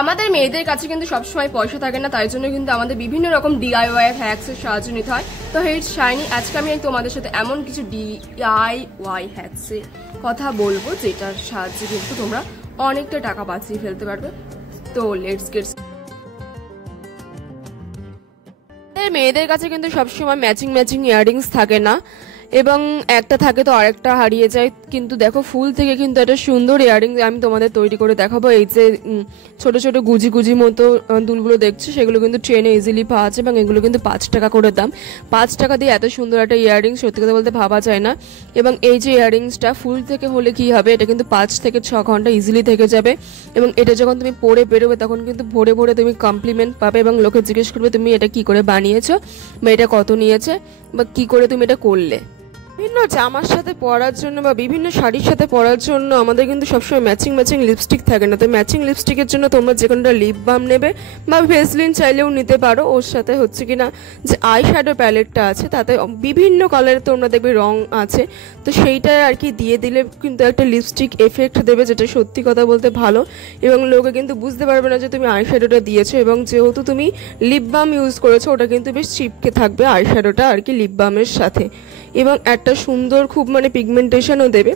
আমাদের মেয়েদের কাছে কিন্তু সবসময় পয়সা থাকে না, তাই জন্য কিন্তু আমাদের বিভিন্ন রকম ডিআইওয়াই হ্যাকস এর সাহায্য নিতে হয়। তো হিটস শাইনি আজকে আমি তোমাদের সাথে এমন কিছু ডিআইওয়াই হ্যাকস এর কথা বলবো যেটার সাহায্যে কিন্তু তোমরা অনেকটা টাকা বাঁচিয়ে ফেলতে পারবে। তো লেটস গেট। মেয়েদের কাছে কিন্তু সবসময় ম্যাচিং ম্যাচিং ইয়াররিংস থাকে না, এবং একটা থাকে তো আরেকটা হারিয়ে যায়। কিন্তু দেখো ফুল থেকে কিন্তু একটা সুন্দর ইয়াররিং আমি তোমাদের তৈরি করে দেখাবো। এই যে ছোট ছোট গুজি গুজি মতো দুলগুলো দেখছো, সেগুলো কিন্তু ট্রেনে ইজিলি পাওয়া যায়, এবং এগুলো কিন্তু 5 টাকা করে দাম। 5 টাকা দিয়ে এত সুন্দর একটা ইয়াররিং সত্যি কথা বলতে ভাবা যায় না। এবং এই যে ইয়াররিংসটা ফুল থেকে হলে কি হবে, এটা কিন্তু 5 থেকে 6 ঘন্টা ইজিলি থেকে যাবে, এবং এটা যখন তুমি পরে বেরোবে তখন কিন্তু ভরে ভরে তুমি কমপ্লিমেন্ট পাবে, এবং লোকে জিজ্ঞেস করবে তুমি এটা কি করে বানিয়েছো, বা এটা কত নিয়েছে, বা কি করে তুমি এটা করলে। বিভিন্ন জামার সাথে পরার জন্য বা বিভিন্ন শাড়ির সাথে পরার জন্য আমাদের কিন্তু সবসময় ম্যাচিং ম্যাচিং লিপস্টিক থাকে না। তো ম্যাচিং লিপস্টিকের জন্য তোমরা যে কোনোটা লিপ বাম নেবে বা ভেসলিন চাইলেও নিতে পারো। ওর সাথে হচ্ছে কিনা যে আই শ্যাডো প্যালেটটা আছে তাতে বিভিন্ন কালারের তোমরা দেখবে রং আছে, তো সেইটা আর কি দিয়ে দিলে কিন্তু একটা লিপস্টিক এফেক্ট দেবে, যেটা সত্যি কথা বলতে ভালো, এবং লোকে কিন্তু বুঝতে পারবে না যে তুমি আই শ্যাডোটা দিয়েছো। এবং যেহেতু তুমি লিপ বাম ইউজ করেছো, ওটা কিন্তু বেশ চিপকে থাকবে আই শ্যাডোটা আর কি লিপ বামের সাথে, এবং একটা সুন্দর খুব মানে পিগমেন্টেশনও দেবে।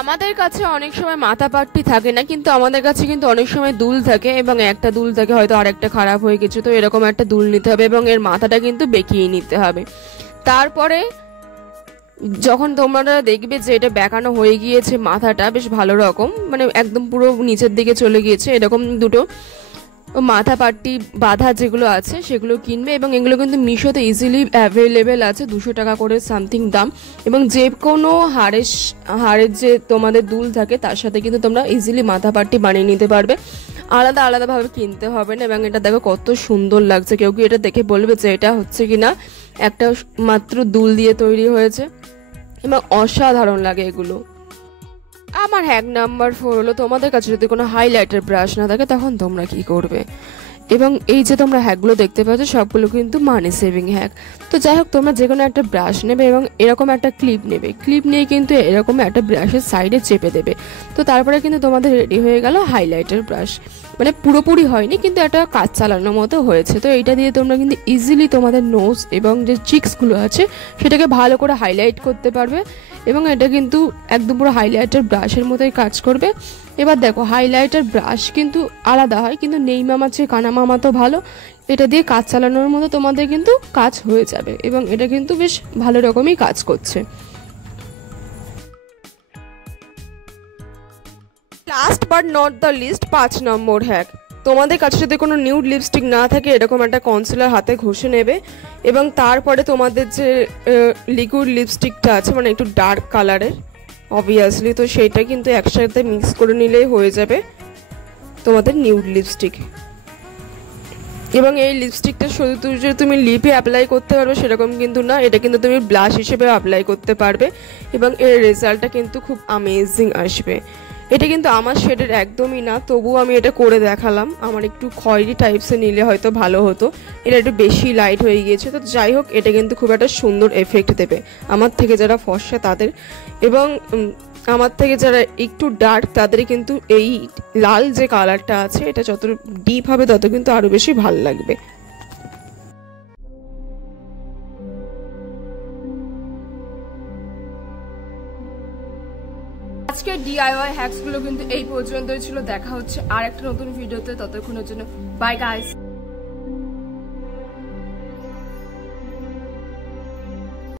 আমাদের কাছে অনেক সময় মাথা পাট্টি থাকে না, কিন্তু আমাদের কাছে কিন্তু অনেক সময় দুল থাকে, এবং একটা দুল থাকে হয়তো আরেকটা খারাপ হয়ে গেছে, তো এরকম একটা দুল নিতে হবে, এবং এর মাথাটা কিন্তু বেঁকিয়ে নিতে হবে। তারপরে যখন তোমরা দেখবে যে এটা বেঁকানো হয়ে গিয়েছে, মাথাটা বেশ ভালো রকম মানে একদম পুরো নিচের দিকে চলে গিয়েছে, এরকম দুটো মাথা পাট্টি বাঁধা যেগুলো আছে সেগুলো কিনবে, এবং এগুলো কিন্তু মিশোতে ইজিলি অ্যাভেলেবেল আছে, 200 টাকা করে সামথিং দাম। এবং যে কোনো হাড়ের যে তোমাদের দুল থাকে তার সাথে কিন্তু তোমরা ইজিলি মাথা পাট্টি বানিয়ে নিতে পারবে, আলাদা আলাদাভাবে কিনতে হবে না। এবং এটা দেখো কত সুন্দর লাগছে, কেউ কি এটা দেখে বলবে যে এটা হচ্ছে কিনা একটা মাত্র দুল দিয়ে তৈরি হয়েছে, এবং অসাধারণ লাগে এগুলো। আমার হ্যাক নাম্বার 4 হলো, তোমাদের কাছে যদি কোনো হাইলাইটার ব্রাশ না থাকে তখন তোমরা কি করবে। এবং এই যে তোমরা হ্যাকগুলো দেখতে পাচ্ছ সবগুলো কিন্তু মানি সেভিং হ্যাক। তো যাই হোক, তোমরা যে কোনো একটা ব্রাশ নেবে এবং এরকম একটা ক্লিপ নেবে, ক্লিপ নিয়ে কিন্তু এরকম একটা ব্রাশের সাইডে চেপে দেবে। তো তারপরে কিন্তু তোমাদের রেডি হয়ে গেল হাইলাইটার ব্রাশ, মানে পুরোপুরি হয়নি কিন্তু একটা কাজ চালানোর মতো হয়েছে। তো এইটা দিয়ে তোমরা কিন্তু ইজিলি তোমাদের নোজ এবং যে চিক্সগুলো আছে সেটাকে ভালো করে হাইলাইট করতে পারবে, এবং এটা কিন্তু একদম পুরো হাইলাইটার ব্রাশের মতোই কাজ করবে। এবার দেখো, হাইলাইটার ব্রাশ কিন্তু আলাদা হয়, কিন্তু নেই মামার চেয়ে কানা মামা তো ভালো, এটা দিয়ে কাজ চালানোর মতো তোমাদের কিন্তু কাজ হয়ে যাবে, এবং এটা কিন্তু বেশ ভালো রকমই কাজ করছে। Last but not the least, 5 number hack. তোমাদের কাছে যদি কোনো নিউড লিপস্টিক না থাকে, এরকম একটা কনসিলার হাতে ঘষে নেবে, এবং তারপরে তোমাদের যে লিকুইড লিপস্টিকটা আছে মানে একটু ডার্ক কালারের অবভিয়াসলি, তো সেইটা কিন্তু একসাথে মিক্স করে নিলেই হয়ে যাবে তোমাদের নিউড লিপস্টিক। এবং এই লিপস্টিকটা শুধু যে তুমি লিপে অ্যাপ্লাই করতে পারবে সেরকম কিন্তু না, এটা কিন্তু তুমি ব্লাশ হিসেবেও অ্যাপ্লাই করতে পারবে, এবং এর রেজাল্টটা কিন্তু খুব অ্যামেজিং আসবে। এটা কিন্তু আমার শেডের একদমই না, তবুও আমি এটা করে দেখালাম। আমার একটু খয়েরি টাইপসে নিলে হয়তো ভালো হতো, এটা একটু বেশি লাইট হয়ে গিয়েছে। তো যাই হোক, এটা কিন্তু খুব একটা সুন্দর এফেক্ট দেবে আমার থেকে যারা ফর্সা তাদের, এবং আমার থেকে যারা একটু ডার্ক তাদের কিন্তু এই লাল যে কালারটা আছে এটা যত ডিপ হবে তত কিন্তু আরো বেশি ভালো লাগবে। আজকের ডিআইওয়াই হ্যাকস গুলো কিন্তু এই পর্যন্তই ছিল। দেখা হচ্ছে আর একটা নতুন ভিডিওতে, ততক্ষণের জন্য বাই গাইস।